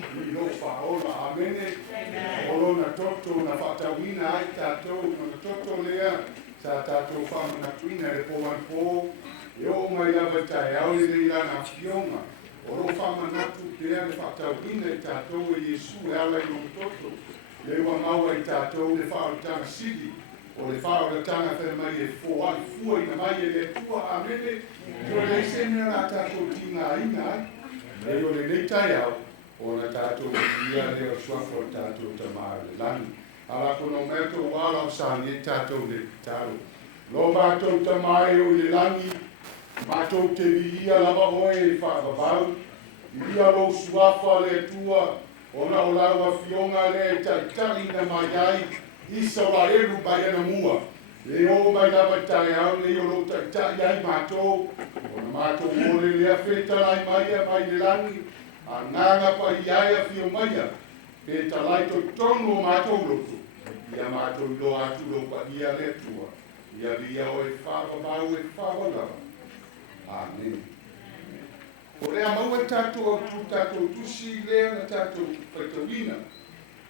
I lo whaola, amene. Olo na toto na whatawina ai tātou, na toto lea, sa tātou whamana tuina le po an po, e o mai lava tai au le reira na fionga. Olo whamana tu lea le whatawina i tātou e Yesu e ala i lo toto. Le wa maua i tātou le whaotanga siri, o le whaotanga whare mai e fua i na mai e le tua, amene. Io le semina na tātou tina ina ai. E o le leitai au, o na tātou ia leo suafo tātou tamare lani. Ala kono mea tō wala o sāni e tātou le tāro. Lo mātou tamare o le lani, mātou te ia lava oe e whaababau. Ia lo suafa le tua, ona o laua fionga le taitari na mai ai, isa o la eru bai ana mua. Le o mai lava tai au le o lo taitari ai mātou, ona mātou mole lea whetalai mai le lani, a nganga pa iaia fio maia, pe talai to tonu o mātou loto, ia mātou lo atu lo pa ia le tua, ia via o e whaababau e whaabalawa. Amen. O rea maua tātou au tātou tusi lea na tātou whaitawina.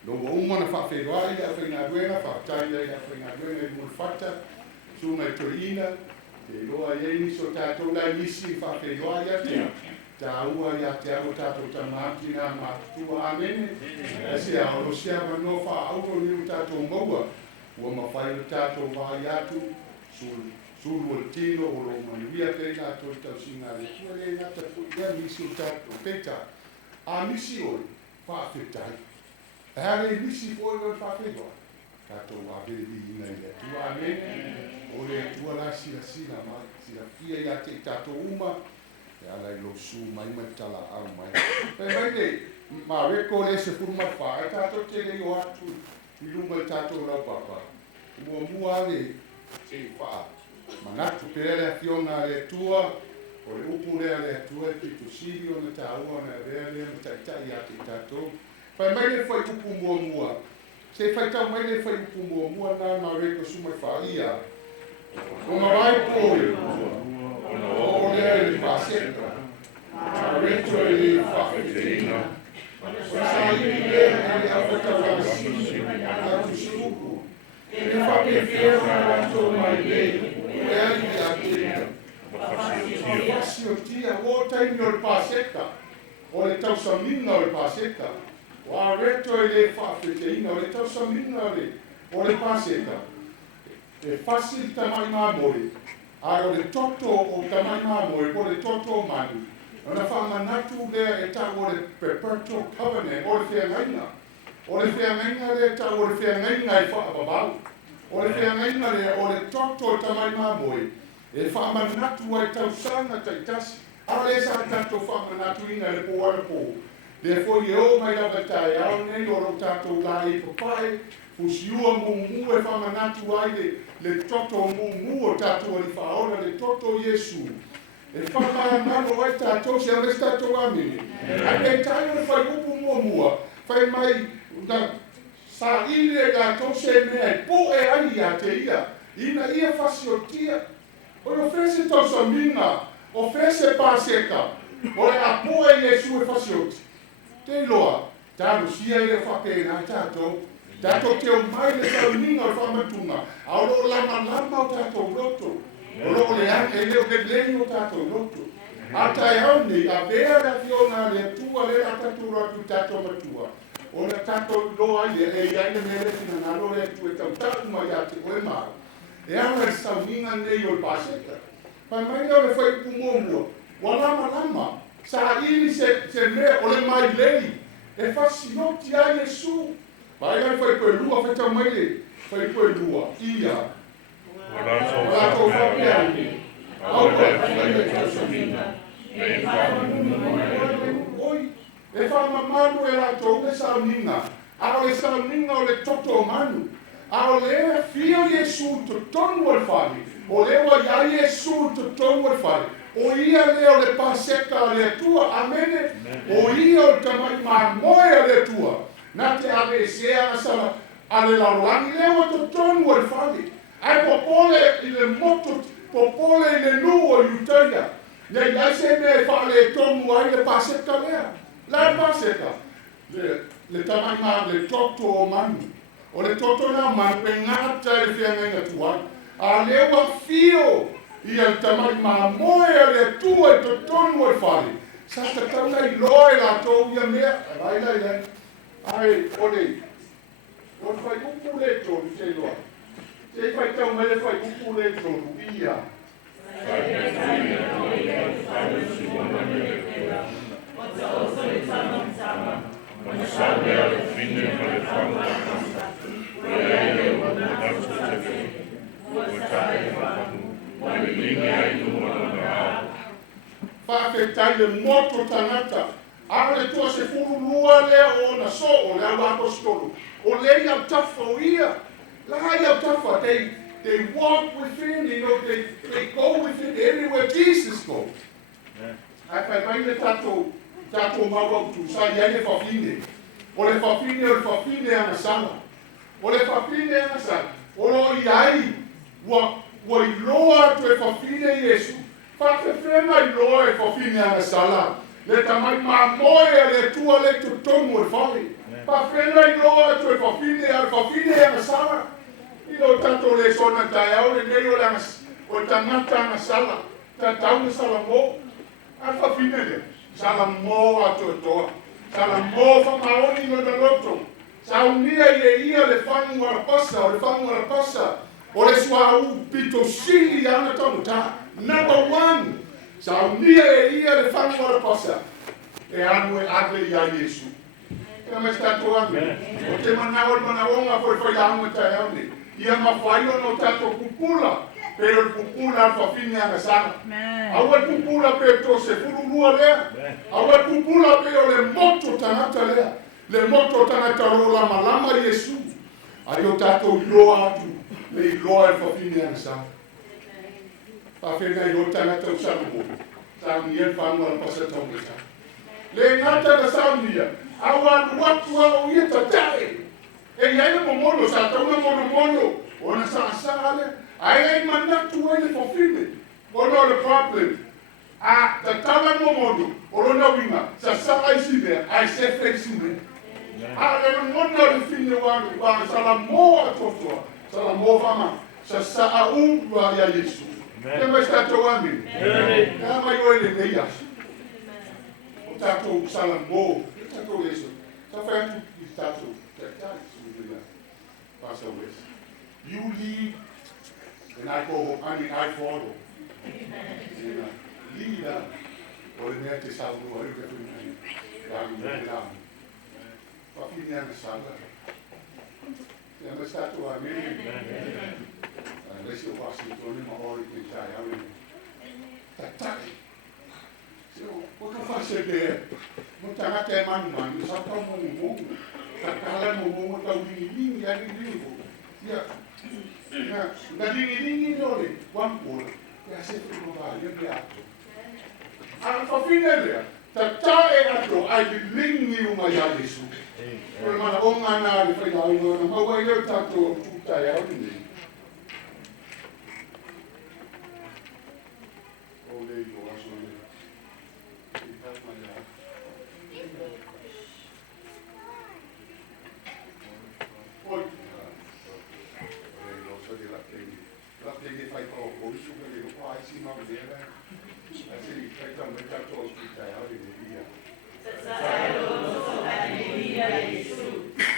Lo wa umana whawheroai a whaingaruena, whawtai ai a whaingaruena i mulwhata, suma e toina, te loa ieni so tātou lai nisi whawheroai a tea. Tā ua ia te au tātou tamātina mātua amene. E se a olo sea wano whaauto niu tātou maua, ua mawhaiu tātou vai atu, sulu o tino o lo manuia te nga tō tau singa le tua le nga ta puia misi o tātou peta. A misi oi, whawhetai. E hare misi oi o whawhetai. Tātou wāwere di ina i le tua amene. O le tua la sila mai, sila fia ia te tātou uma. E ala i lo su mai mai tala au mai. E mai te, ma reko le se furu mai wha, e tātou te le o atu, i lunga i tātou rau papa. Mua le, e wha, manatu pere le fionga le tua, o le upu le tua, e pitu siri o na tāua na rea na taitai ate i tātou. Pai mai le whai upu mua. Se whai tau mai le whai upu mua na ma reko su mai wha ia. O marai pōi, o le paseta, a reto e le whawheteina, o sa i le e awhata rasini, a tu suku, e le whapewhewha rato mai le, e ali a tea. O wasi o tia, o taimi o le paseta, o le tausamina o le paseta, o a reto e le whawheteina, o le tausamina o le paseta. E fasi tamai mamori, a o le toto o tamai mamori, o le toto o manu. Ona whamanatu lea e tau o le perpetual covenant, o le whiangaina. O le whiangaina lea tau o le whiangaina e whaababau. O le whiangaina lea o le toto o tamai mamori. E whamanatu ai tau sanga taitasi. A le sa tato whamanatu ina le po ana po. Le fo i o mai lava tai au nei o ro tato la i papai. Usiua mumu e whamanatu ai le toto mumu o tātou ali whaona, le toto Yesu. E whamanano ai tātou se ames tātou amini. A me tai o whai upu mua, whai mai na sa ile tātou se mea e po e ai a te ia. Ina ia whasi o tia. O le whese tau sa minga, o whese pāseka. O le a po e Yesu e whasi o ti. Te loa, tāru sia i le whapena tātou. Tātou te o mai le sauninga o whamatunga. A oro lama o tātou roto. Oro le ane leo le leni o tātou roto. A tai hauni, a bea la fiona le tua le atatou ratu tātou matua. O le tātou loa i e iaina mele fina nalo le tu e tau tātou mai ate oe maro. E ana le sauninga nei o le paseka. Pai mai leo le whai kumomua. Wa lama. Sa ili se mea o le mai lei. E fasinoti a Yesu. Vai ai foi por lua, foi tão mai, foi por lua. Ia. Ora tô falando. Oi, e fa mamano era tô essa menina. A essa menina o le toto manu. A le fio Yesu to ton wor fali. O le wa ya Yesu to ton wor fali. O ia le le paseka le tua. Amen. O ia o tamai ma moia le tua. Na te ave sea sala ale la langi lewa to tonu o fali. Ai popole i le moto, popole i le nuo Ne ia se me fale tonu ai le paseka lea. La paseka. le tamai le toto o manu. O le toto na manu pe ngata le whianga inga tuan. A lewa fio ia le tamai moe a le tua e totonu e whare. Sa te tauta I loe la tau ia mea. Lai. Ai, ole. O fai kuku le tonu te loa. Te fai tau mele fai kuku le tonu ia. Whawhetai le moto tangata. Are tua se furulua lea o na so o lea apostolo. O lea au tafa o ia. Lai au tafa. They walk within, they go within everywhere Jesus goes. Ai mai le tato maua tu sa ia le whawhine. O le whawhine ana sala. O le whawhine ana sala. O lo iai wa I loa tu e whawhine Yesu. Whawhewhenga I loa e whawhine ana sala. Le tamai moe le tua le tutongu e whare. Whawhenga I loa tu e whawhine ana sala. Ilo tato le sona tai au le nei o tangata ana sala. Tatau na sala mo. A whawhine le. Sala mo ato toa. Sala mo whamaoni no da loto. Sa unia ia le whangu ara pasa. O le sua u pito sili ana tonu ta. Number one. Sa unia ia le whangu ara pasa. E anu e ate ia Yesu. Kena me tato ame. O te manawonga foi Failauga e tai au ne. Ia mawhaio no tato pupula. Pero el pupula whawhine ana sala. Aua pupula pe to se furulua lea. Aua pupula pe o le moto tangata lea. Le moto tangata ro lama Yesu. Ai o tato iloa atu. Le iloa e whawhine ana sala. Whawhena I o tangata o salumo. Sauni e whanua la pasa taumeta. Le ngata na saunia. Aua luatua o ia tatai. E iai na momono, sa tauna mono. Ona sa le. Ai manatu ele whawhine. Ono le problem. A ta tala momono. Orona winga. Sa ai sine. Ai se flexible. A le mono le fine wa sala mo atotoa. Sala mo fama. Sa a ungua ya Yesu. Te mai stato amin. Ka mai o ele neias. O tato sala mo. Tato Yesu. Sa fa atu tato. Pastor West. You lead and I go, I follow. Lead up. Or the net is out of the way. Whawhine ana sala. Ia mai statu a mene. Lesi o Washington ma ori te tai au ene. Tatai. O ka whase pe. Mo tangata e manu. Sa tau mo. Kakala mo tau lingi ani lingo. Ia. Na lingi dole. Wampo. Ia se fino va. Ia beato. A whawhine lea. Tatai ato ai lingi uma ia Yesu. Kore mana o ngana le Failauga na maua ia tato putai au ni. O le i o aso le. I hapa ia. Oi. O so de la pleni. La pleni fai pa o bolso que le o ai si ma vedere. Assim, fai tam me tato putai au ni ia.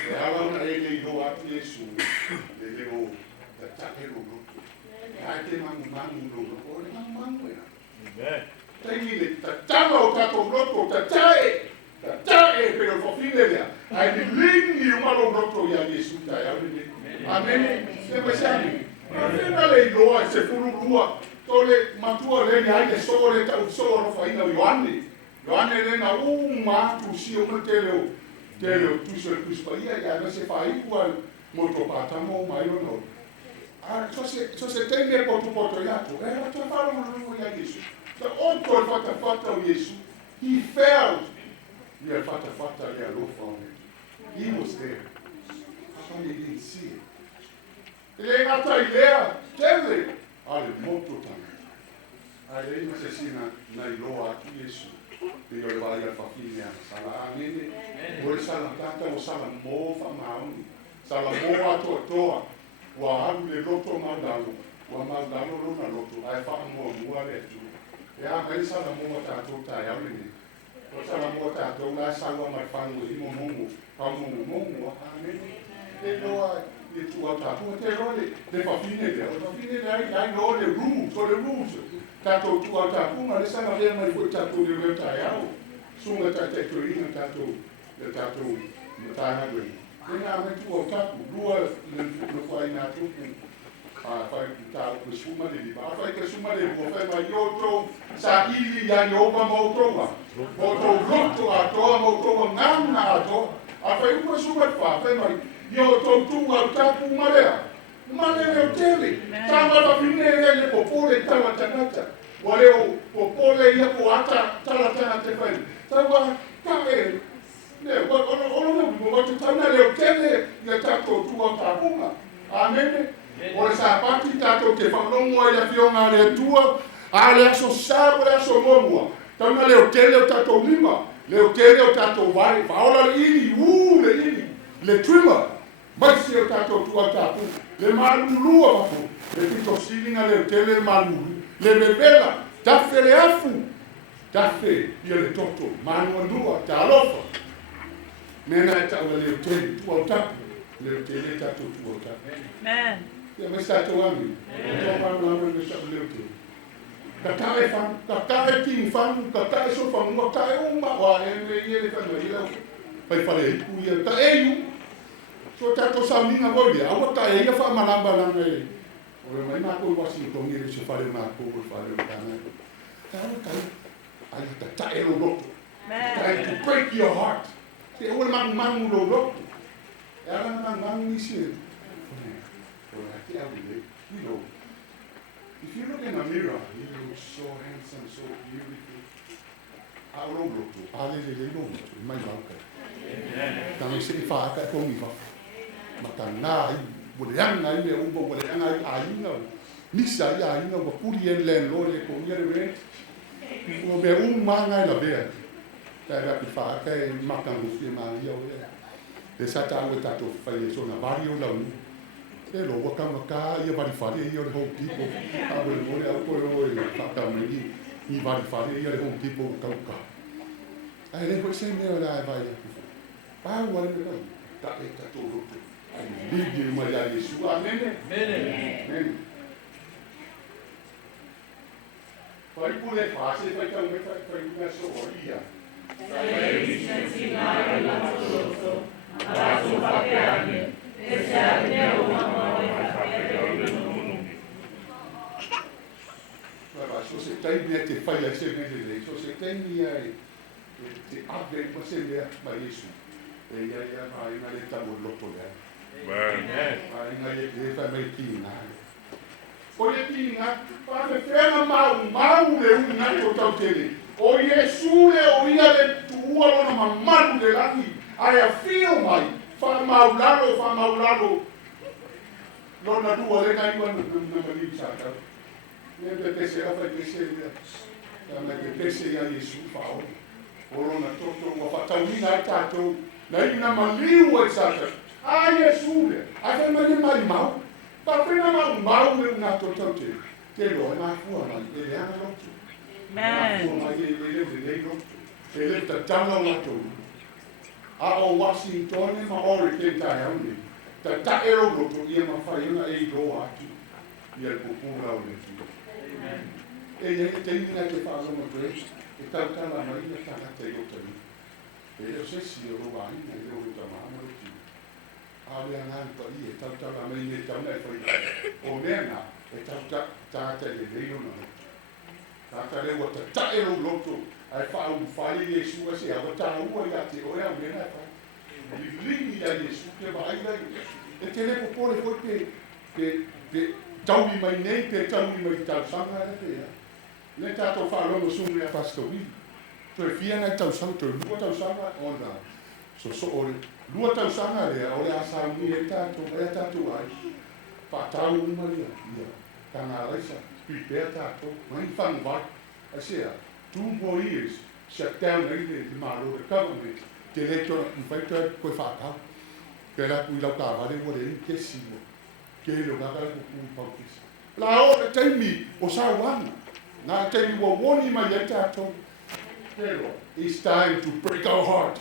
E ala una ele I ho atu Yesu. Le leo tatake rogo. Ai te mangu rogo. O le mangu ea. Taini le tatala o tato rogo. Tatae pero whawhine lea. Ai ni lingi umaro rogo ia Yesu tai au ni. Amen. Se pasani. Whawhina le iloa se fururua. Tole matua le ni ai le sore tau soro whaina Ioane. Ioane le na matu si o teleo tu pa ia na se fai igual moto patamo mai no. So se tende poto iato. Era tu falo no ia Yesu. The onto fata o Yesu. He failed. Ia fata ia lo found it. He was there. How he didn't see it. Ele ata ilea tele ale moto tanga. Ale ima se sina na iloa atu Yesu. Pe yo le vai al whawhine sala anene. O sala tata o sala mō whamauni. Sala mō ato toa. Wa aru le loto maudalo. Wa maudalo lona loto. Ai whamua mua le tu. E a mai sala mō tato tai au lene. O sala mō tato la sawa mai whangu i mo mongo. Whangu mongo. Anene. E loa e tu au tato. Te role. Te whawhine le. O whawhine le ai no le rules. O le rules. Tato tu au tato. Ma le sala rea mai fo tato le reo tai au. Sunga tate tuina tato. Le tato. Le tai hagui. Tena me tu au tapu, lua le whai nā tupu. Whai tāu ke suma le lipa. Whai ke suma le lipa. Whai mai iotou sa ili ya ni opa mautoa. Mautou roto a toa, mautoa ngana a toa. A whai upa suma le wha. Whai mai iotou tu au tapu marea. Mare leo tele. Tāma whawhine ea le popole tawa tanata. Wa leo popole ia po ata tala tana te whai. Tawa tae. Ne, ono mo te tana leo tele ia tato tu au tāpunga. Amen. O le sapati tato te whanongo ai a whionga lea tua, a le aso sabo le aso momua. Tana leo tele o tato lima, leo tele o tato vai, whaola le ini, le ini, le trima, maisi o tato tu au tāpunga. Le malulua wapu, le pito silinga leo tele le malulu, le bebela, tafe le afu, tafe ia le toto, manua lua, ta alofa. Nena e tau leo tele tu au tapu, leo tele tato tu au tapu. Amen. Ia mai tato ami, o tau wanu me tau leo tele. Ka tae ting whanu, ka tae so whanu, ka tae uma, wa e me ie le whanu e lau. Pai whare iku ia, ta e iu. So tato sauninga volia, awa tae ia wha malamba langa e. O le mai mako i Washington i le se whare mako o whare o tāna. Ta awa tae, ai ta tae lo roto. Tae to break your heart. Te ua mangu lo roto. E ala mangu nisi e. Te au le, you know, if you look in a mirror, you look so handsome, so beautiful. A lo roto, a le lo roto, mai lauka. Tanga se i whaaka e kongi wha. Ma ta ngā i, wale anga i me umba, wale anga i a inga. Nisa i a inga, wa puri en len lo le kongi ere rent. Ua me manga i la bea. Tai rapi whaaka e matangu fi e maa ia o ea. E sa tāu e tato whai e sona vari o lau. E lo waka maka ia vari whare ia o le Home Depot. A wale mole au koe o e whakau meni. I vari whare ia le Home Depot o kauka. Ai le koe se mea la e vai aku. Pau wale me lau. Ta e tato roto. Ai ligi e mai a Yesu. Amene. Amene. Whai pule whase, whai tau me whai una so o ia. Sai licenzi mai la solo, alla sua piane, e se a o amore so se taimi e te whai a se mele, so se taimi e te ave ma se mea ma Yesu. E ia mai ma le tamu loto lea. Mai nga le whai mai ki nga. O le ki nga, whai whenga mau le unga to tau tele. O Yesu le o ia le tuua lona mamaru le langi. Ai a fio mai, whamaulalo. Lona tua le ngai wanu mani sātau. Ne te pese a whai pese ia. Tana te pese ia Yesu whao. O lona toto wa whataunina e tātou. Na ina maliu e sātau. A Yesu le, a whai mani mai mau. Pa whena mau le unga totau te. Te roe mai fua mai, e le ana lotu. E le ta tanga o lato. A o Washington ma ore ke tai aune. Ta ta ero roto ia ma whai una e do atu. Ia le pupura o le tu. E te inga te whaaloma pre. E tau tala mai ia tanga te o tani. E leo se si o roa ina e leo ruta maama o tu. A le angan pa i e tau tala mai ne tau nei whai. O nena e tau tata le leio na. Tata lewa ta taero loto, ai whau whai Yesu a se awa tā ua ia te oea o mena whai. Lini ia Yesu ke vai lai. E te lepo pole foi pe taui mai nei, pe taui mai tau sanga e te ea. Le tātou whaalongo sungu ea pastor wili. To e fia ngai tau sanga, to e lua tau sanga, o nā. So ore, lua tau sanga lea, o le asa uni e tātou ai. Whātau umaria, ia. Tanga alaisa. Prepare tato, mai whang vai. I say, 2 more years, shut down the Maro, the government, the electoral invited Kofaka, Kela Wilaka, what they kiss you, Kelo Naga, Pokis. Lao, tell me, Osawana. Now I tell you what, warning my letter told. It's time to break our heart.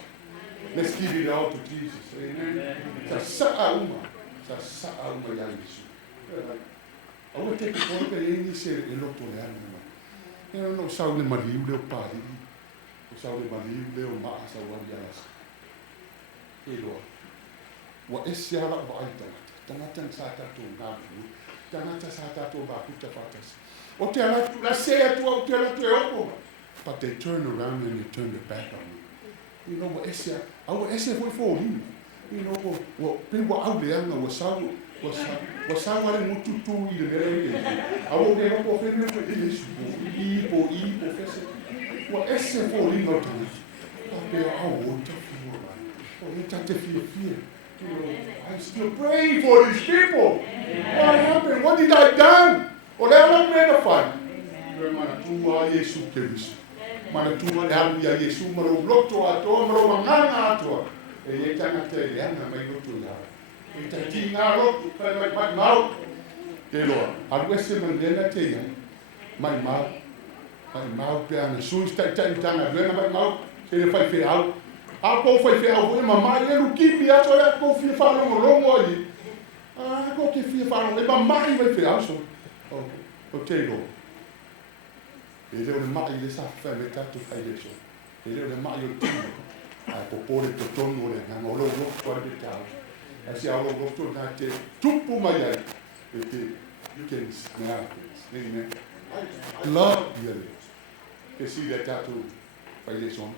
Let's give it all to Jesus. Amen. Sa'auma ya Yesu. Awa te ko ke ni se e lo to le ana. No sau le maliu le pa di. O sau le maliu le o ma sa wa ya las. Elo. Wa esia la wa aita. Tangata sa ta to na bu. Tangata sa ta to ba ku ta fatas. O te ala la se tu o te ala tu e opo. But they turn around and they turn their back on me. You know what esia? Awa esia foi fo ni. You know what people out there na was sao ale mutu tu I le mere. Awo ke no po fe me ko ile su. I po fese. What esia fo ni no tu. Pe awo ta fi wa. O ni ta te fi. You know, I'm still praying for these people. What happened? What did I done? O le ala me na fa. Mana tu a Yesu Kristo. Mana tu a ya Yesu maro loto ato maro manganga ato. E tanga te ana mai loto ya. E ta tinga ro mai mau. Ke lo. Algo se mandela te ya. Mai mau pe ana sus ta tanga lena mai mau. Ke le fai fe au. A ko fai fe au e mama e lu kimi ato ya ko fi fa longo ali. Ah ko ke fi fa longo e mama I vai fe au so. O te lo. E leo le mai le sa fa le tato fai le so. E leo le mai o tino. A popore to tono le na lo kwa de tau. A si alo lo to na te tupu mai ai. E te you can smell it. Amen. I love the to see that tattoo fai le so.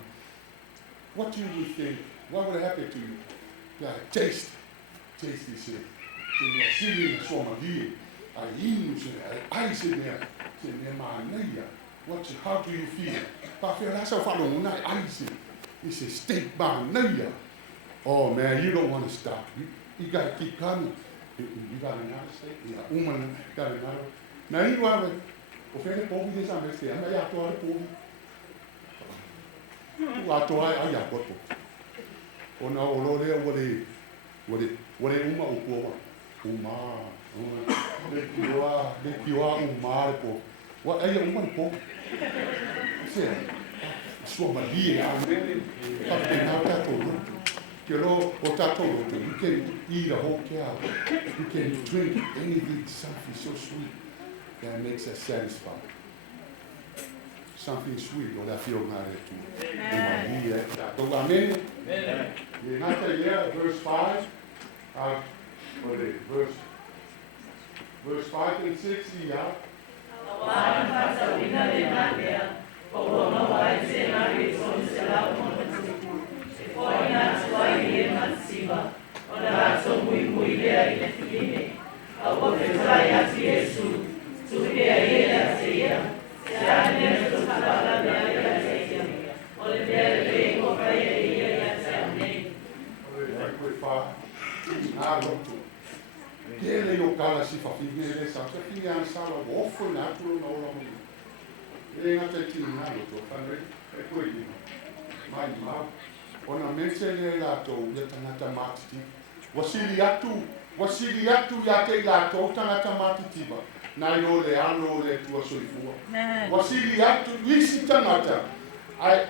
What do you think? What would happen to you? Like taste this shit. Se me sili na so magi. Ai inu se ai se me maneia. How do you feel? It's a state bound. Oh man, you don't want to stop. You got to keep coming. You got another state? Yeah, got another. Now you have a povo de essa vez. I'm a atual povo. O atual é a boto. O na o lore o uma o povo. De pior uma povo. What are you one po? Sua Maria, amen. But now that you know what that you can eat a whole cow. You can drink anything, something so sweet that makes us satisfied. Something sweet, or that feel married to. Amen. So amen. Amen. Verse 5. Verse 5 and 6, yeah. Awan pasa wina le nadia, pokona wai se na rison se la montatu. Se foi na sua ie matsiba, ona so muy le ai fine. Awo te ya Yesu, tu le ai ya seia. Se ane to sala na ya seia. Ole le ko fa ya seia. Ole ko fa. Na lotu. Ele no kala si fafine ele sa se fine an sala wofo na tulo no lo mo. Ele na te tini na lo to fane e ko i. Mai ma ona mense le la to ya tangata matiti. Vaasili atu ya te la to tangata matiti ba. Na yo le ano le tua soifua. Vaasili atu isi tangata. Ai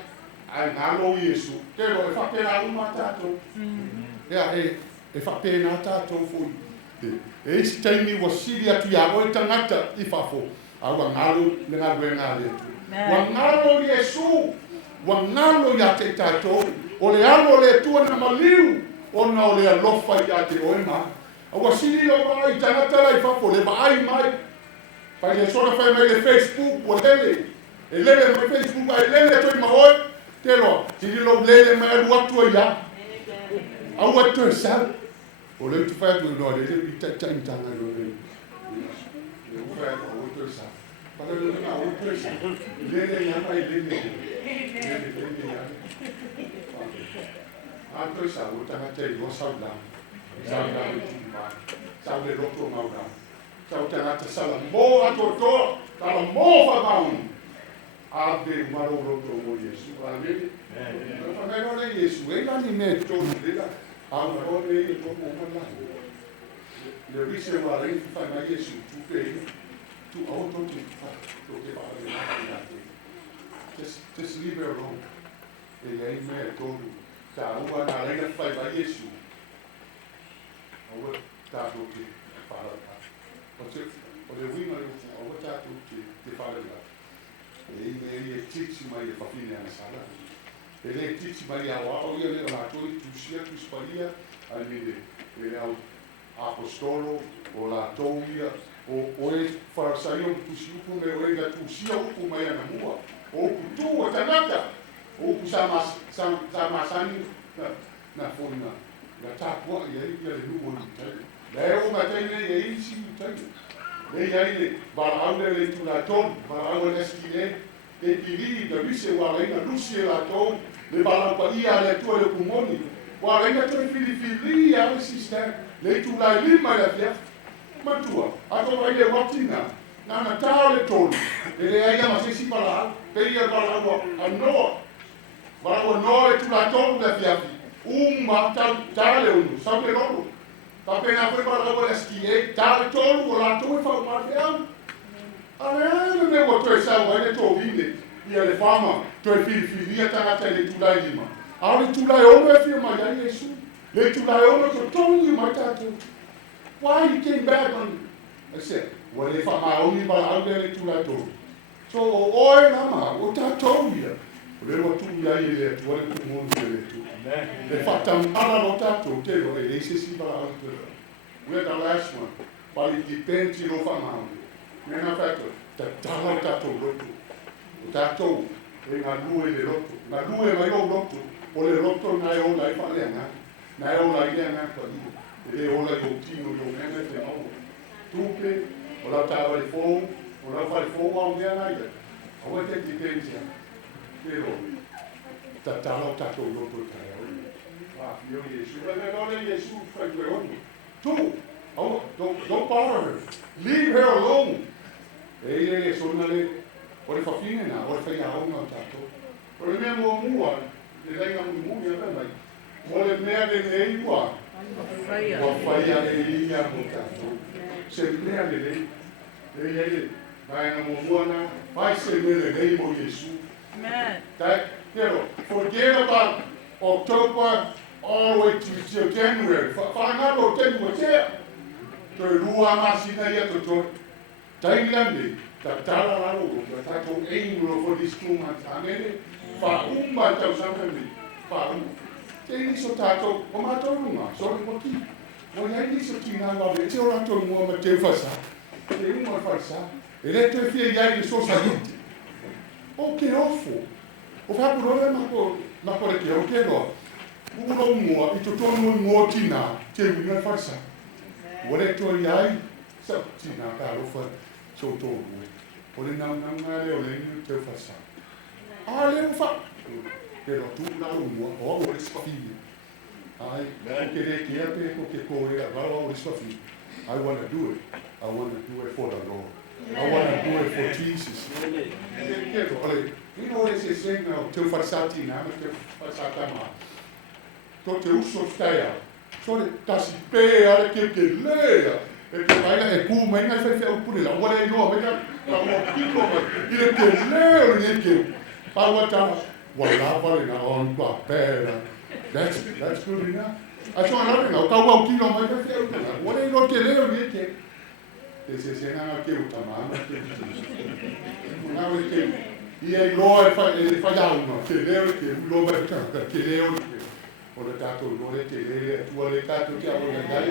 ngalo Yesu. Ke lo e fa pena uma tato. Ya e fa pena tato fo. E isi taimi Vaasili atu ya o tangata I fafo. Awa ngalo le ngalo ngale tu. Wa ngalo Yesu. Wa ngalo ya te tato. O le ano le tua na maliu. Ona o le alofa ya te oema. A Vaasili o mai tangata la I fafo le ba ai mai. Pa le sona fai mai le Facebook o lele. E lele mai Facebook ai lele toi mahoi. Te lo. Tiri lo lele mai alu atua ya. Au atua sal. O le tu fai tu no le le ta intanga lo le. O fai o atua sal. Pa le le na o atua sal. Lele ya mai lele. Lele ya. Atua sal o tanga te lo sal la. Sal la tu mai. Sal le roto maura. Sau tangata sala mo atoto, tala mo whakaun. ave maroroto o Yesu. Amen. Whakameroa Yesu, e lani me tonu rila, au marore e toko o malai. Le rise wa rei whai mai Yesu, tu auto te whai, just leave her alone. E lei me tonu, ta ua na reina whai mai Yesu. Aua tātou te wharaka. O le wina aua tātou te wharaka. E me titi mai e whawhine ana sara. E le titi mai a wao ia le rātoi tusia tusparia a mene. E le au apostolo o la ia o e wharasaio tusi upu me o e ga tusia upu mai ana mua. O upu tū a tanaka. O upu sa masani na whona. Na tāpua ia le nuo ni tai. Le o matene e isi ni tai. Le iai le waraau le tu la ton, waraau le skine, e pili da vise waraina lusi e la ton, le waraau pa ia le tua le kumoni, waraina toi fili a le SISDAC, le tu la lima le fia, matua, ato rai le watina, na tau le ton, le aia ma sesi waraau, pe ia waraau anoa e tu la ton le fia, tau le unu, sau le roro, pa pena koe waraua le skine, tāre tōru o lātou e whau marwheau. Are me o toi sau ai le tō vine, ia le whama, toi whiriwhiria tangata le tūlai lima. A le tūlai ono e whia mai ai Yesu, le tūlai ono to tongi mai tātou. Why he came back on, I said, wa le whamaoni wala le tūlai tōru. So o oe nama, o tātou ia. O le roa tūi ai le atu, o le kumonu le tu. Le whatam ara no tātou te o e reisesi wala au te rā. We're the last one. But it depends in ofa maungi. Mena whātua, ta tālau tātou roto. O tātou, e ngā lue le roto. Ngā lue mai o roto. O le roto nai o lai whaleanga. Nai o lai leanga pa i. E le o lai o tino o mena te mau. Tūpe, o lau tāwa le fōu, o lau whare fōu au mea nai. Awa te depends ya. Pero, ta tālau tātou roto kai au. Yo Yesu, le Yesu fai koe onu. Tu, don't bother her. Leave her alone. E sona le, o le whawhine na, o le whai aonga o tātou. O le mea mua, le reinga mui a mai. O le mea le nei ua. Wa whaia e ia mo tātou. Se mea le nei. Le vaina mua na, vai se mea le nei mo Yesu. Amen. Pero, forget about October, all the way to January. Whanaro te mua to rua masina ia to Tailande, ta tala raro, ta tātou einuro for these 2 months. Amene, whaumba tau samani, whaumba. Te niso tātou, o mātou runga, sorry mo ki. O iai niso ki ngā wawe, te o rato mua ma te whasa. Te uma whasa. E reto e whia iai ni sosa hiti. O ke ofo. O whapurore mako re ke o ke roa. Uro mua, i to tonu mua tina, te unga whasa. O reto iai, sa tina ka rofa, so tōru. O le nau leo le inu te whasa. A leo wha. Pero tu nau mua, o le swafini. Ai, o ke re ke ape, o ke koe, o le swafini. I want to do it. I want to do it for the Lord. I want to do it for Jesus. You know what they say now, te whasati na, te whasatama. To te uso whaya. So le tasi pē ale ke lea. E te waina e pū mai ngai whai whiau pune la. Wale inoa mea, la mua kiko mai. I le ke lea o le ke. Paua tama. Wala wale na on kua pēra. That's good enough. A so another now, kau au kino mai whai whiau pune. Wale inoa ke lea o le ke. E se nanga ke utamana. Nga o ke. Ia I loa e whaiauna. Ke lea o ke. Loa mai kaka. Ke lea o ke. O le tātou lore te lere, tua le tātou te awa le gai.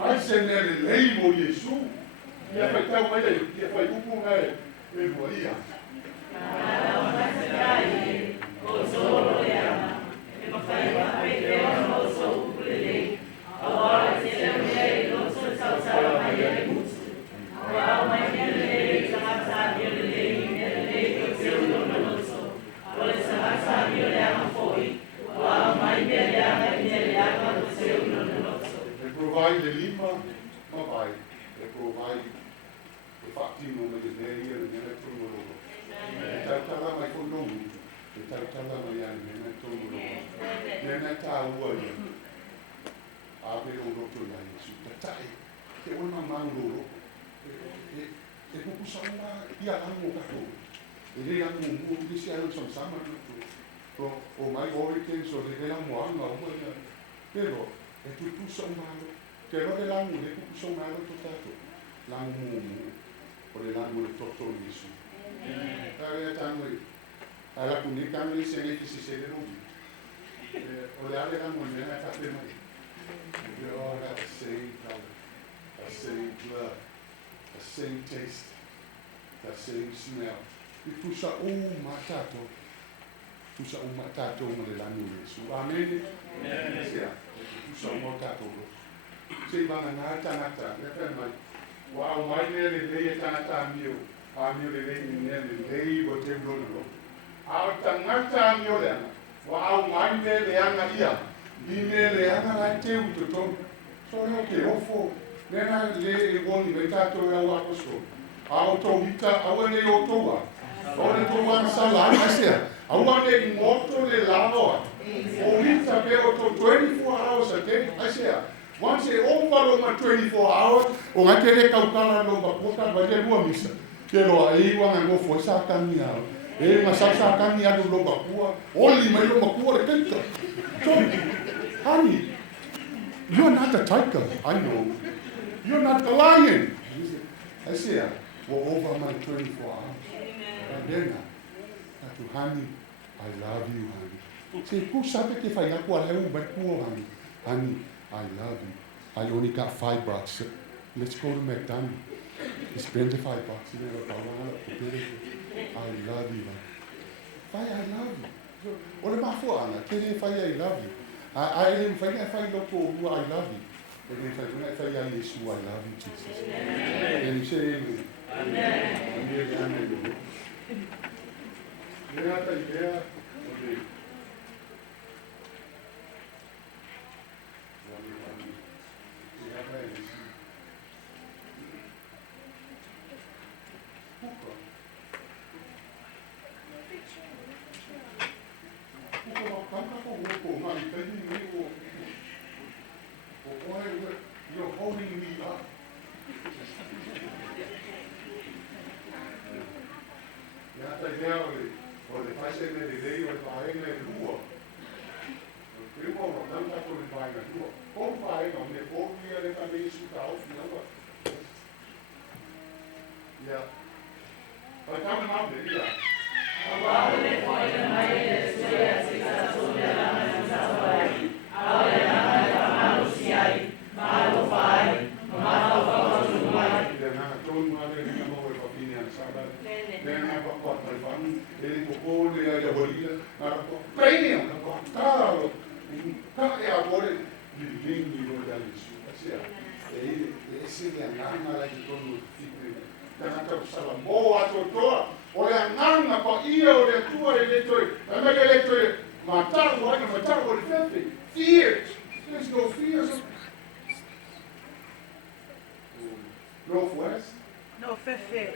Ai se ne le lei mo Yesu. Ia whai tau mai e, ia whai upu ngai e mua ia. Ala o masikai, o soro e ama, e mawhai wapai te ono o so upu le lei. Awa te leo mea e loso sau sara mai e le mutu. Awa mai mea le lei, sahasa mea le lei, mea le lei, o te uno loso. Awa le sahasa mea le ama foi. They provide the lima, they provide the fatino, the area, and the electron. nena tāua ia. Awe o roto ia Iesu. Tatai, ke o mamanguro. E kuku saua ia ango kako. E re ango mua kisi alo sama o mai origin so le amo anga o ia. Pero, e tutu saumaro. Ke rohe langu le kuku saumaro to tato. Langu mumu. O le langu le toto Iesu. Kare tango i. Ala kuni kami se ne kisi se le rubi. O le ale langu le na kape mai. We all got the same color, the same blood, the same taste, the same smell. I tusa matato. Tusa matato mo le langu Iesu. Amen. Sia. Tusa matato. Se bana na tanata, le mai. Wa mai le tanata mio. A mio le o te blono. A tanata mio le. Wa mai le anga ia. Dine le anga la te utoto. So ke ofo. Nena le woni metato e au aposto. Auto vita awele o toa. Ore toa sala asia. Awale moto le lavo. O vita pe o to 24 hours a day asia. Once they overload my 24 hours, o nga tere kaukala no bakota ba te bua misa. Pero ai wanga go fo sa kamia. E ma sa kamia do lo bakua. Oli mai lo bakua le kenta. So, honey, you're not the tiger, I know. You're not the lion. I say, we're over my 24 hours. And then, honey, I love you, honey. Say, who sabe que fai aku ala honey? Honey, I love you. I only got $5. Let's go to McDonald's. Spend the $5. I love you. Fai, I love you. Ole mafo ana, kere fai I love you. I didn't fai loko I love you. And fai I Yesu, I love you, Jesus. And you say amen. Amen. Amen. Nena idea. You're holding me up. Ya te idea o le fai se ne dei o fai ne lua. Primo o tanta con il vai na lua. O fai no ne o via le también su tao fino. Ya. Facciamo una bella. Guarda le fuori da mai si sta sulle lame sai. Alle lame fa si ai. Malo fai. Malo fa su mai. Nella torna del mio per fine al Sabbath. Nella qua per fan e popolo e la bolilla. Ma premio, caro. Caro a vuole di lingua da Gesù. Sia. E si le anna la di con Tanaka salamo atotoa ole ananga pa ia ole tua eletoi ama eletoi mataru ai mataru ole fefe fear there's no fear northwest No fefe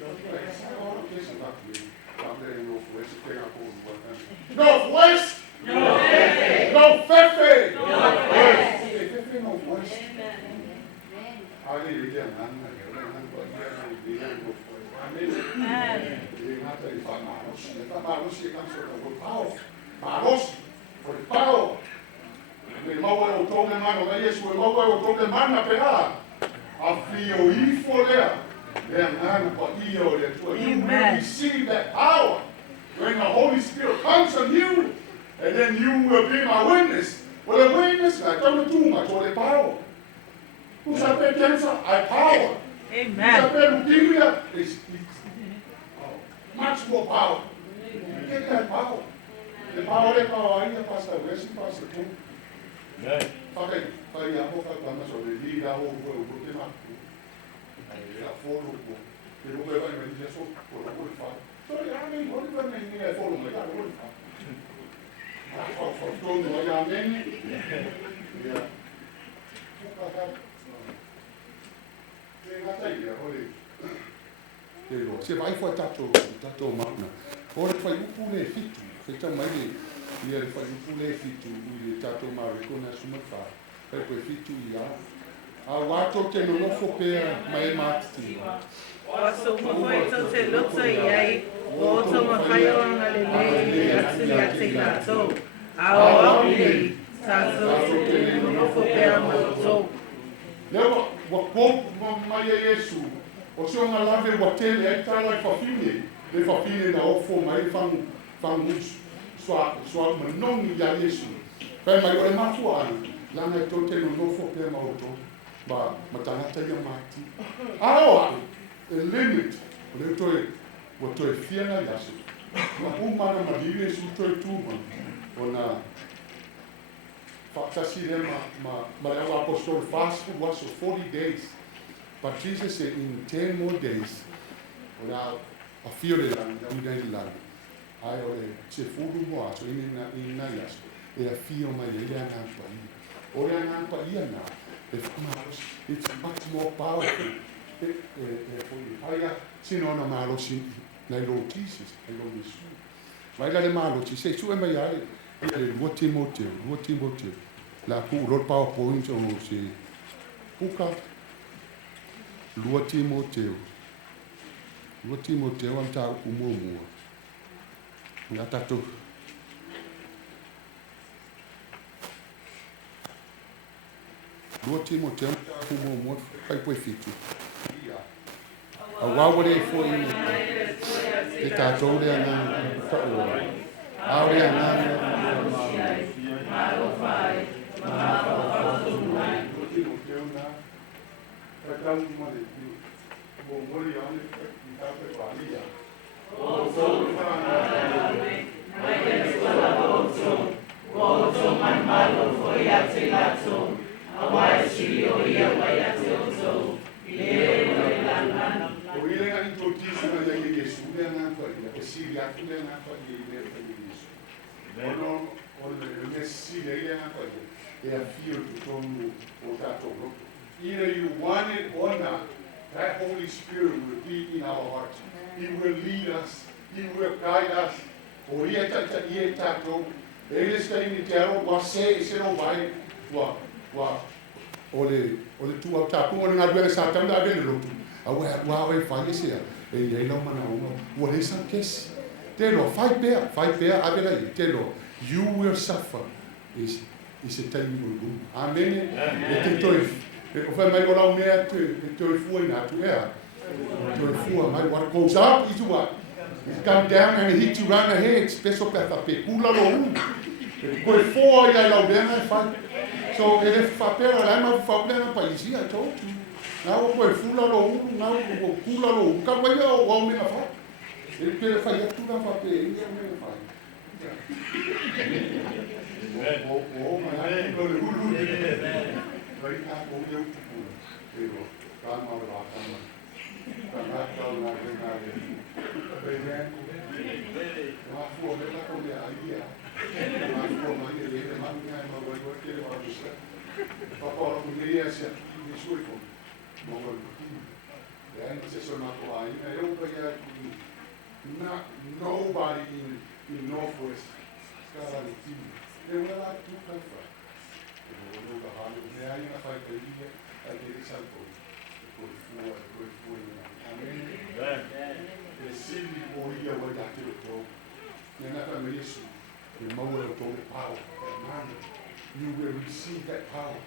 northwest No fefe no fefe Northwest northwest Ali dia nana, dia Amen. Mata di Maros kan so pau. Maros, por pau. Me mau o tome mano, vai Yesu, mau o tome mana pera. A fio ifole. Then nana pa io le tu. You will receive that power when the Holy Spirit comes on you, and then you will be my witness. Well, a witness, I don't do much for the power. Who sabe cancer? I power. Amen. Who sabe leukemia? Is much more power. Get that power. The power de power ainda passa vez e passa tudo. Okay, vai a boca quando sobre liga o tema. Aí a foro o que o vai me dizer só por o que faz. Só já nem pode para mim é foro, mas já o que faz. Ah, for todo já nem. Yeah. Se vai for tato magna. O le fai upu le fitu, feta mai ia le fai upu le fitu, i le tato mariko na sumawha, e koe fitu ia. A wato te nonofo pea mai matiti. Waso mafoi to te luta iai, o to mawhaio anga le le atu ia te kato. Ao au nei, tato te nonofo pea mato. Leo wa popu mai e Yesu, o se ona lave wa tele ai tala i whawhine, le whawhine na ofo mai whangu swa manongi ia Yesu. Pai mai o le mafua ana, lana e to te nonofo pea maoto. Ba matangata ia mati. Aoa, e limit, o le toi fiana yasu. Ma umana madire su toi tuma. O na whakasi re ma rewa apostol fast food was for 40 days. But Jesus said in 10 more days, o na a fio le lang, na ungai le lang. Ai o le se furu mo aso ina yasu. E a fio mai le anampa ia. O le anampa ia na. It's much more powerful. Haya sino na malo sin na lo Jesus, na lo Yesu. Vai la le malo ci sei su e mai ai le 2 Timoteo. La ku ro PowerPoint o si puka 2 Timoteo anta ku mo. Na tato Dua Timoteo mo kai poi fitu. A waware fo i te tātou rea ngā whaoa. Ao rea ngā Either you want it or not, that Holy Spirit will be in our hearts. He will lead us. He will guide us. Ele está in terra, você não vai, ole tu tapu o nga duele sa tanda abele lotu. Awe fai ese e ele não mana o le sa kes. Te lo fai pea abele te lo. You will suffer. Is a terrible good. Amen. E te toi. O fai mai ola o mea te toi fu ina tu ea. Toi fu mai what goes up is what. It come down and it hit you round the head. Special peta pe kula lo. Koe fo ia la bena fai. So ele whapera lai ma whapera paisi, I told you. Nā o koe fula lo uru, nā o kula lo uru. Ka wai o wau mena whai. Ele pere whai atu na whapera, ia mena whai. O mai atu le uru. Wai a o ia utupu. Pero, ka ma le whakama. Ka ngā kau ngā renā le. Amen. Ngā fua mena ko le aia. Ngā fua mai e le mani ngai ma wai wai kere wa rusa. Papora mungia sia ni suiko. Mongol. Ya ni se sona ko ai. Na eu pega nobody in Northwest. Skala ni team. Eu lá tu kafa. Eu vou dar halo. Ne ai na fai pedia a que salto. Por fua. Amen. E sili oria wa ya te to. Ne na ka mesu. E mau e to power. Man. You will receive that power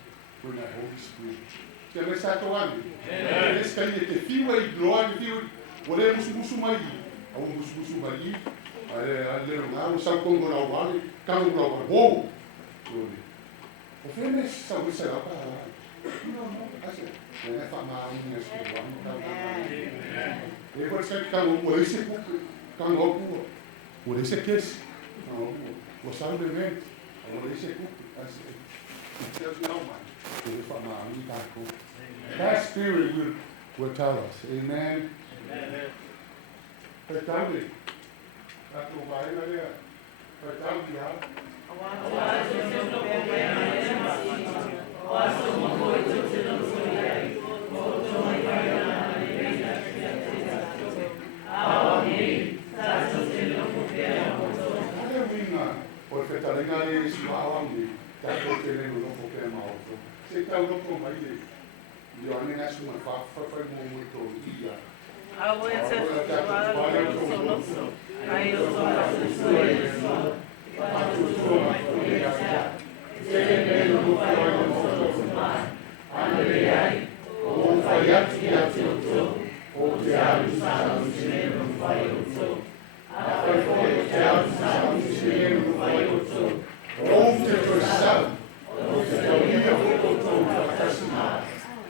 from the Holy Spirit. Te me sa to ani. Es kai te fiwa I glory fiwa. Wale musu mai. Au musu mai. Ale ngau sa kongo na wale. Kango na wo. O fene sa wisa pa. No. Ase. Ne fa ma ni es ko wa. E por sa kango mo ese ku. Kango ku. Por ese kes. No. O salve mente. O ese ku. That spirit will tell us. Amen. Amen. tau loko mai le. Yo ane nga suma whawhai mo mo tō ia. Awe se wala so ai o so la so e so pa tu so mai ko ia sa se le no ko ai mo so mai ane ai o fai ati ati o to o te alu sa o se no fai o to a fai ko te alu sa o se no fai o to o te ko sa o te ia o to ka sa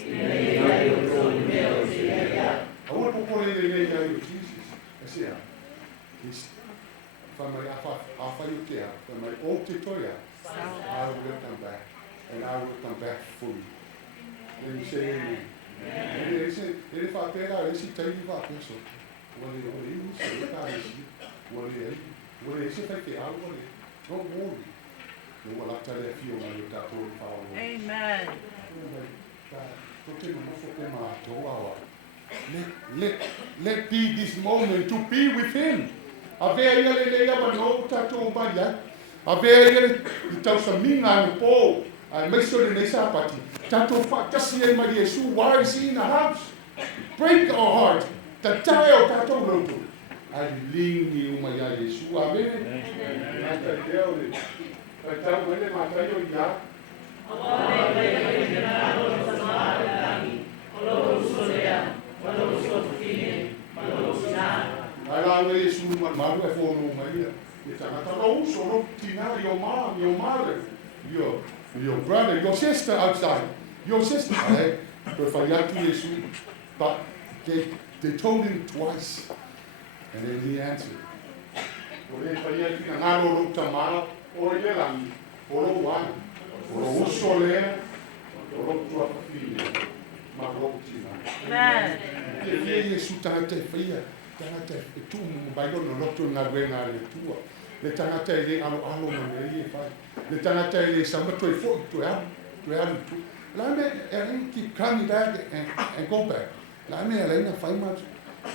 ne ai o to me o te ia. I want to call in the name of Jesus. I say, from my Afayukia, from my old Titoya, I will come back. And I will come back fully. Then you say amen. And they say, if I pay out, they tell you about this. What do you say? What do you say? Don't worry. They will tell you if you want to talk to Amen. Let be this moment to be with him. Avea ia le lea wano tatou mai ai. Avea ia le tau sa minga no po. Ai maiso le nei sapati. Tatou whakasi e mai Yesu. Why is he in the house? Break our heart. Ta tae o tatou roto. Ai lingi umai ai Yesu. Amen. Ai ta leo le. Ai tau mele matai o ia. Ala Yesu malu e fono mai. It's also your mom, your mother, your brother, your sister outside. Your sister, but they told him twice, and then he answered. Amen. Tangata e tu mo bailo no loto na wenga le tua. Le tangata e alo na me e fai. Le tangata e sama to e fo to ya. Tu. La me e ki come back and go back. La me e na fai ma.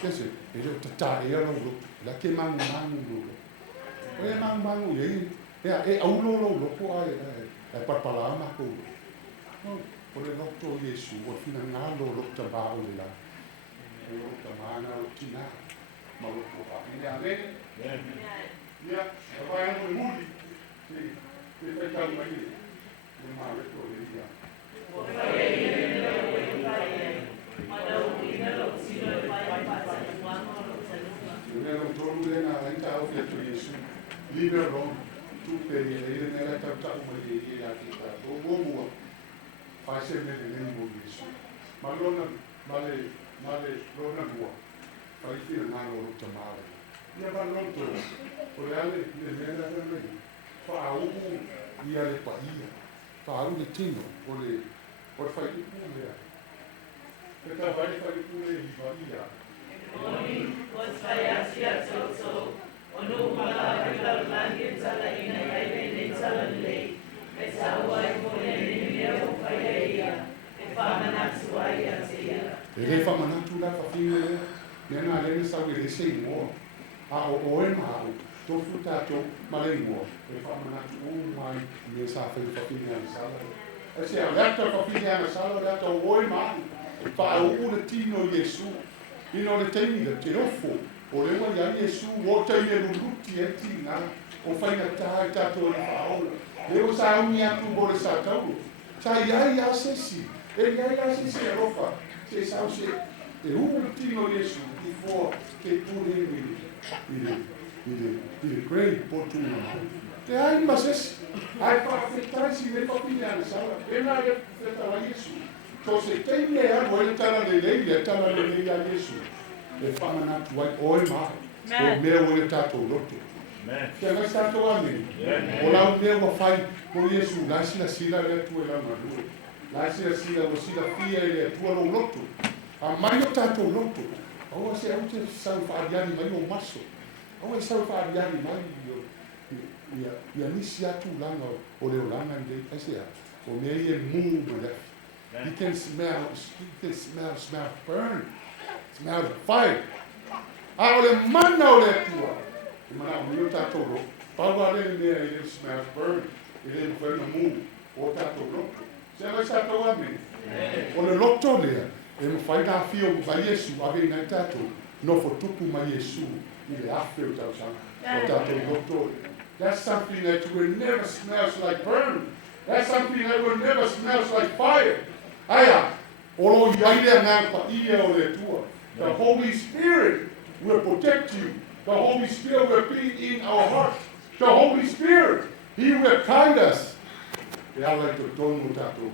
Kese e lo tata e alo lo. La ke mang lo. O e mang e e au lo ko ai e papala ma ko. No, por el loto Yesu o fina ngalo lo ta ba o le la. E o ta mana o tina. Amen. Yeah, if I am with Moody, if I tell my ear, we might record it. Leave it alone. Tu pay, and I can talk with you. Go more. 5 minutes in Moody. Malona, Lona, Fai fina ngalo o tamale. Ia ba loto. O le ale le mena le. Fa au ia le paia. Fa au le tino o le fai ku le. Ke ta vai fai ku le i paia. Oni o fai asia so. Ono mala ke la lange sala ina ai le sala le. E sa wai ko le ni o fai ia. E fa manatu ai asia. E le fa manatu la fa fina. Nena le sa we le sei mo. A o e ma o to futa to ma le mo. E fa mana tu mai le sa fa fina sala. E se a letta fa fina sala da to o e ma. Fa o le tino Yesu. Ino le teni le tirofo. O le wa ya Yesu o te le luti e tina. O fa na ta to le fa o. Le o sa o mi atu bo le sa tau. Sa ya se si. E ya se se rofa. Se sa se e o tino Yesu. Before they put him in the grave, put him in. Te ai mases, ai whawhetai si me whawhine ana sala. Pena e whetara Yesu. Ko se teine a moe tana le lei a Yesu. E whamanatu ai oe maha. O mea oe tātou loto. Te angai tātou ame. O lau mea wa whai ko Yesu. Lai sila rea tue lau na lue. Lai sila wa sila fia e rea tua lo loto. A mai o tātou loto. Aua se au te sau whaariani mai o maso. Aua e sau whaariani mai ia nisi atu langa o leo langa i rei kaisea. O mea i e mū ma lefi. You can smell burn. Smell the fire. A o le mana o le atua. I mana o mio tātou ro. Paua le mea i le smell burn. I le mwhena mū o tātou ro. Se mai tātou ame. O le loto lea, e mawhaina fio ma Yesu ave nai tātou, no fo tupu ma Yesu, I le afe o tātou loto. That's something that will never smells like burn. That's something that will never smells like fire. Aya, olo iaile ngā pa ia o le tua. The Holy Spirit will protect you. The Holy Spirit will be in our hearts. The Holy Spirit, He will guide us. E ala to tonu tātou.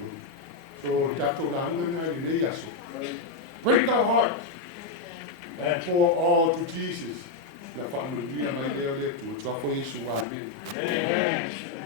So tātou la hanga I nei aso. Break our heart and pour all to Jesus. La whaanuria mai leo le tu. Tua fo Yesu. Amen.